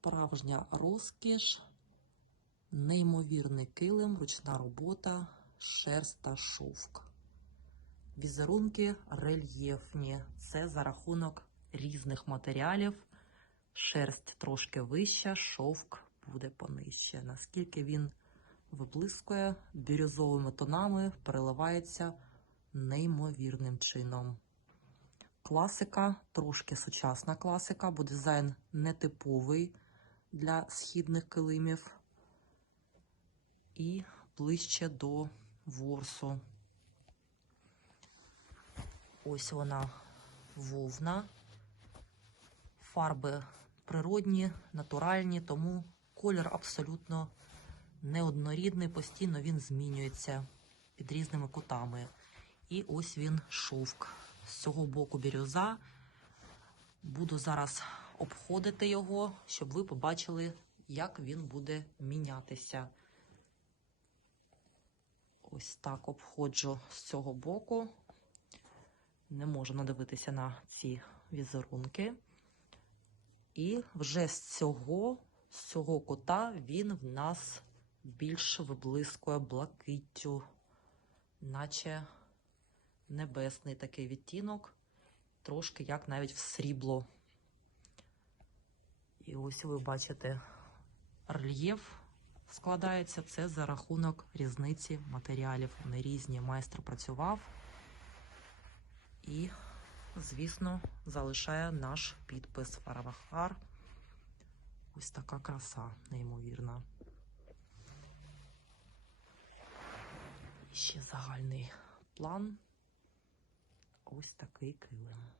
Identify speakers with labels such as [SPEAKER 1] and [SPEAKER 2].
[SPEAKER 1] Справжня розкіш, неймовірний килим, ручна робота, шерсть та шовк. Візерунки рельєфні. Це за рахунок різних матеріалів. Шерсть трошки вища, шовк буде понижче. Наскільки він виблискує бірюзовими тонами, переливається неймовірним чином. Класика, трошки сучасна класика, бо дизайн нетиповий для східних килимів. І ближче до ворсу. Ось вона вовна. Фарби природні, натуральні, тому колір абсолютно неоднорідний, постійно він змінюється під різними кутами. І ось він шовк. З цього боку бірюза. Буду зараз обходити його, щоб ви побачили, як він буде мінятися. Ось так обходжу з цього боку. Не можу надивитися на ці візерунки. І вже з цього, з цього кута він в нас більш виблискує блакиттю, наче небесний такий відтінок, трошки як навіть в срібло. І ось ви бачите, рельєф складається це за рахунок різниці матеріалів. Вони різні майстер працював і, звісно, залишає наш підпис Фаравахар. Ось така краса, неймовірна. І ще загальний план. Ось такий килим.